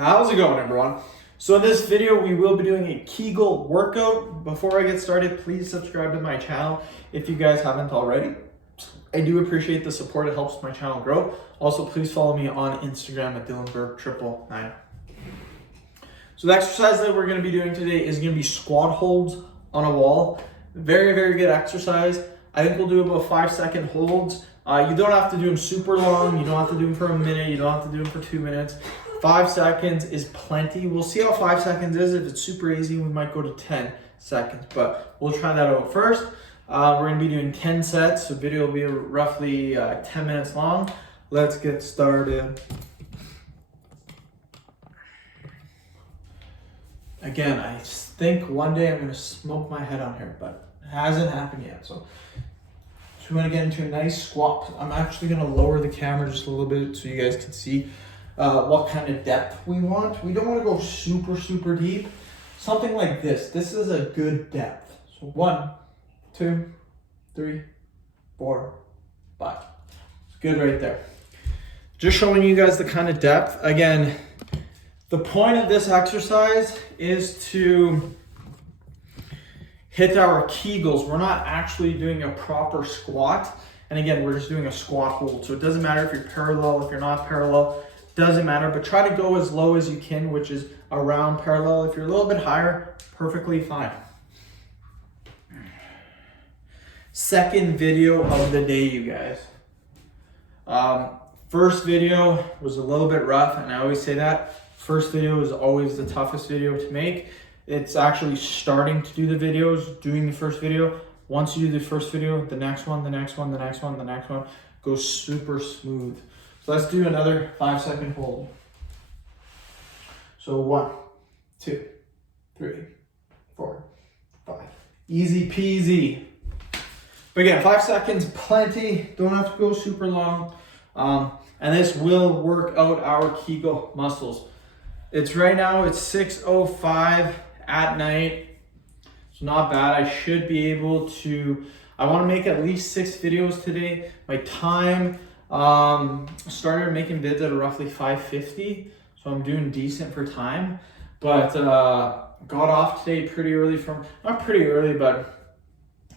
How's it going, everyone? So in this video, we will be doing a Kegel workout. Before I get started, please subscribe to my channel if you guys haven't already. I do appreciate the support. It helps my channel grow. Also, please follow me on Instagram at DylanBurke999. So the exercise that we're going to be doing today is going to be squat holds on a wall. Very, very good exercise. I think we'll do about 5-second holds. You don't have to do them super long. You don't have to do them for a minute. You don't have to do them for 2 minutes. 5 seconds is plenty. We'll see how 5 seconds is. If it's super easy, we might go to 10 seconds, but we'll try that out first. We're gonna be doing 10 sets, so video will be roughly 10 minutes long. Let's get started. Again, I think one day I'm gonna smoke my head on here, but it hasn't happened yet. So we wanna get into a nice squat. I'm actually gonna lower the camera just a little bit so you guys can see what kind of depth we want. We don't want to go super, super deep. Something like this. This is a good depth. So 1, 2, 3, 4, 5. It's good right there. Just showing you guys the kind of depth. Again, the point of this exercise is to hit our kegels. We're not actually doing a proper squat. And again, we're just doing a squat hold. So it doesn't matter if you're parallel, if you're not parallel. Doesn't matter, but try to go as low as you can, which is around parallel. If you're a little bit higher, perfectly fine. Second video of the day, you guys. First video was a little bit rough, and I always say that. First video is always the toughest video to make. It's actually starting to do the videos, doing the first video. Once you do the first video, the next one, the next one, the next one, the next one goes super smooth. So let's do another 5-second hold. So 1, 2, 3, 4, 5. Easy peasy. But again, 5 seconds, plenty. Don't have to go super long. And this will work out our Kegel muscles. Right now, it's 6:05 at night. It's not bad. I should be able to, I want to make at least 6 videos today. My time, started making vids at roughly 5:50, so I'm doing decent for time, but got off today pretty early not pretty early, but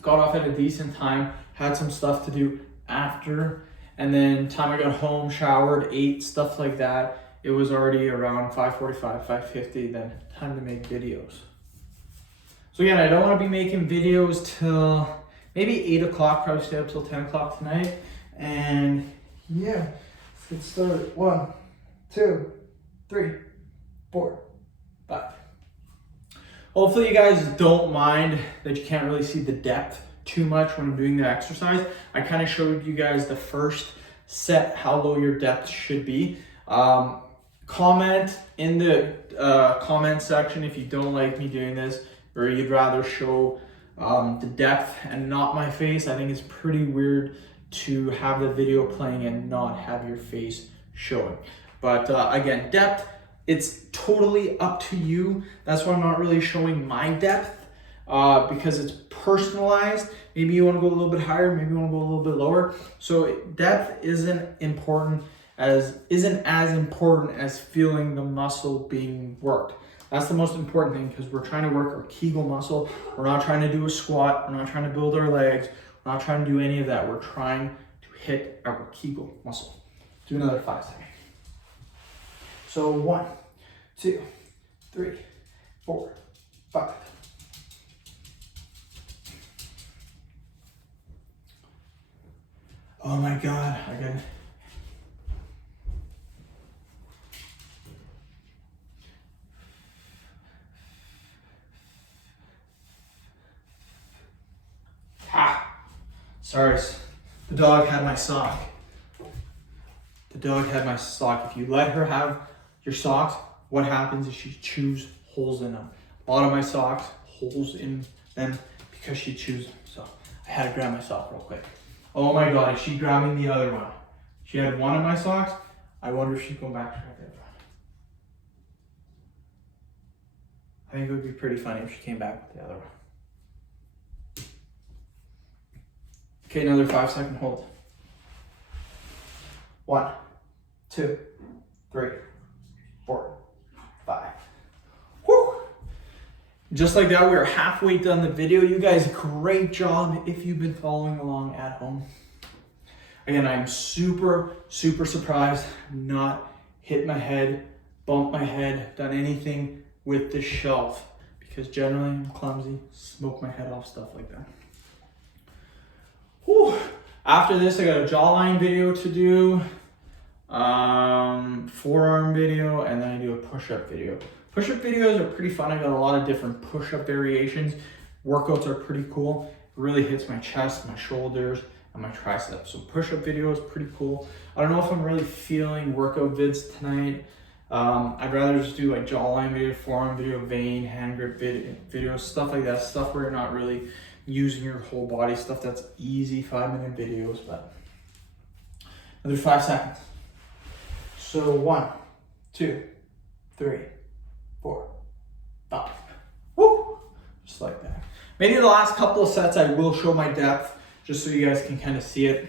got off at a decent time, had some stuff to do after, and then time I got home, showered, ate, stuff like that, it was already around 5:45, 5:50, then time to make videos. So again, I don't want to be making videos till maybe 8 o'clock, probably stay up till 10 o'clock tonight, and yeah, let's get started. 1, 2, 3, 4, 5. Hopefully you guys don't mind that you can't really see the depth too much when I'm doing the exercise. I kind of showed you guys the first set, how low your depth should be. Comment in the comment section if you don't like me doing this, or you'd rather show the depth and not my face. I think it's pretty weird to have the video playing and not have your face showing. But again, depth, it's totally up to you. That's why I'm not really showing my depth, because it's personalized. Maybe you want to go a little bit higher, maybe you want to go a little bit lower. So depth isn't as important as feeling the muscle being worked. That's the most important thing, because we're trying to work our Kegel muscle. We're not trying to do a squat. We're not trying to build our legs. We're not trying to do any of that. We're trying to hit our Kegel muscle. Do another 5 seconds. So 1, 2, 3, 4, 5. Oh my God, I got it. Sorry, the dog had my sock. The dog had my sock. If you let her have your socks, what happens is she chews holes in them. A lot of my socks, holes in them because she chews them. So I had to grab my sock real quick. Oh my God, is she grabbing the other one? She had one of my socks. I wonder if she's going back to grab the other one. I think it would be pretty funny if she came back with the other one. Okay, another 5-second hold. 1, 2, 3, 4, Just like that, we are halfway done the video. You guys, great job if you've been following along at home. Again, I'm super, super surprised I've not hit my head, bumped my head, done anything with the shelf, because generally I'm clumsy, smoke my head off, stuff like that. Whew. After this, I got a jawline video to do, forearm video, and then I do a push-up video. Push-up videos are pretty fun. I got a lot of different push-up variations. Workouts are pretty cool. It really hits my chest, my shoulders, and my triceps. So push-up video is pretty cool. I don't know if I'm really feeling workout vids tonight. I'd rather just do like jawline video, forearm video, vein, hand grip video, stuff like that. Stuff where you're not really using your whole body. Stuff that's easy, 5-minute videos. But another 5 seconds. So 1, 2, 3, 4, 5. Woo! Just like that. Maybe the last couple of sets I will show my depth, just so you guys can kind of see it.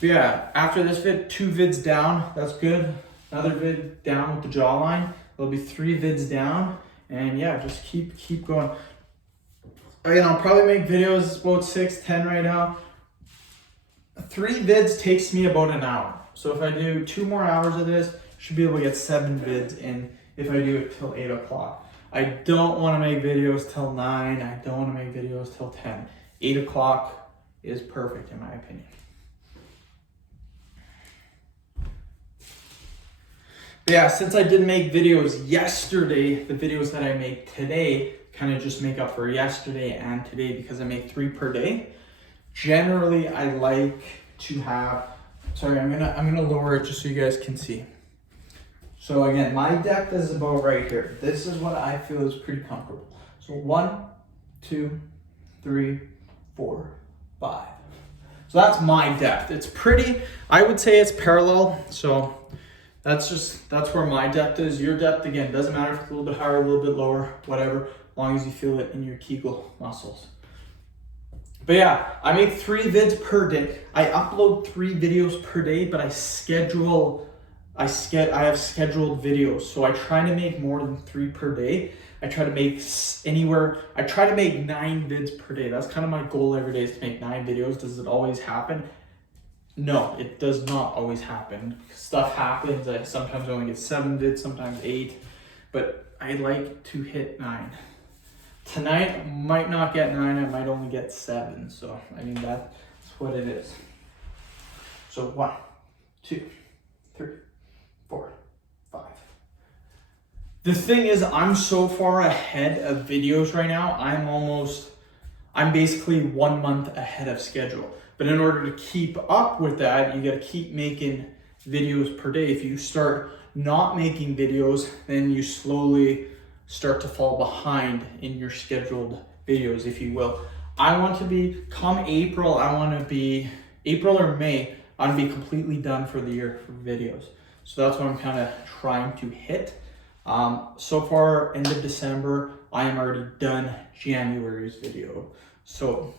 But yeah, after this vid, 2 vids down, that's good. Another vid down with the jawline. There'll be 3 vids down, and yeah, just keep going. Again, I'll probably make videos about 6, 10 right now. 3 vids takes me about an hour. So if I do 2 more hours of this, should be able to get 7 vids in if I do it till 8 o'clock. I don't want to make videos till 9. I don't want to make videos till 10. 8 o'clock is perfect in my opinion. But yeah, since I didn't make videos yesterday, the videos that I make today kind of just make up for yesterday and today, because I make 3 per day. Generally, I like to have, sorry, I'm gonna lower it just so you guys can see. So again, my depth is about right here. This is what I feel is pretty comfortable. So 1, 2, 3, 4, 5. So that's my depth. It's pretty, I would say it's parallel. So that's where my depth is. Your depth, again, doesn't matter if it's a little bit higher, a little bit lower, whatever, as long as you feel it in your kegel muscles. But yeah, I make 3 vids per day. I upload 3 videos per day, but I have scheduled videos. So I try to make more than 3 per day. I try to make 9 vids per day. That's kind of my goal every day, is to make 9 videos. Does it always happen? No, it does not always happen. Stuff happens. I sometimes only get 7 vids, sometimes 8, but I like to hit 9. Tonight, I might not get 9, I might only get 7. So, I mean, that's what it is. So 1, 2, 3, 4, 5. The thing is, I'm so far ahead of videos right now. I'm basically 1 month ahead of schedule. But in order to keep up with that, you gotta keep making videos per day. If you start not making videos, then you slowly start to fall behind in your scheduled videos, if you will. I want to be, come April, April or May, I want to be completely done for the year for videos. So that's what I'm kind of trying to hit. So far, end of December, I am already done January's video. So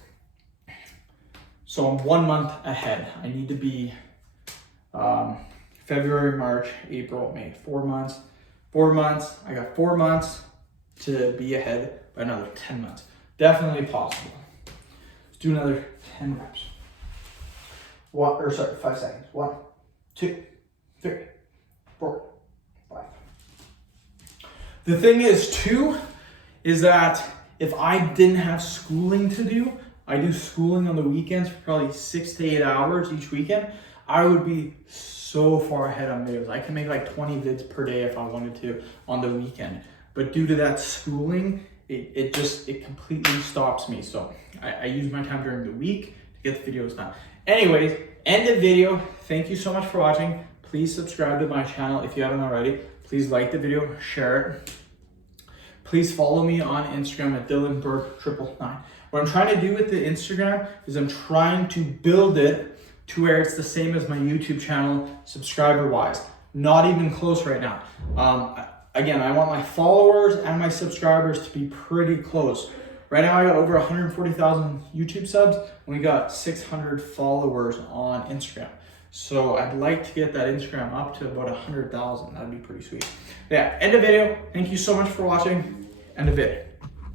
I'm 1 month ahead. I need to be February, March, April, May, 4 months. 4 months, I got 4 months to be ahead by another 10 months. Definitely possible. Let's do another 10 reps. 5 seconds. 1, 2, 3, 4, 5. The thing is too, is that if I didn't have schooling to do, I do schooling on the weekends for probably 6 to 8 hours each weekend, I would be so far ahead on videos. I can make like 20 vids per day if I wanted to on the weekend. But due to that schooling, it completely stops me. So I use my time during the week to get the videos done. Anyways, end the video. Thank you so much for watching. Please subscribe to my channel if you haven't already. Please like the video, share it. Please follow me on Instagram at DylanBurg999. What I'm trying to do with the Instagram is I'm trying to build it to where it's the same as my YouTube channel, subscriber-wise. Not even close right now. Again, I want my followers and my subscribers to be pretty close. Right now I got over 140,000 YouTube subs. We got 600 followers on Instagram. So I'd like to get that Instagram up to about 100,000. That'd be pretty sweet. Yeah, end of video. Thank you so much for watching. End of video.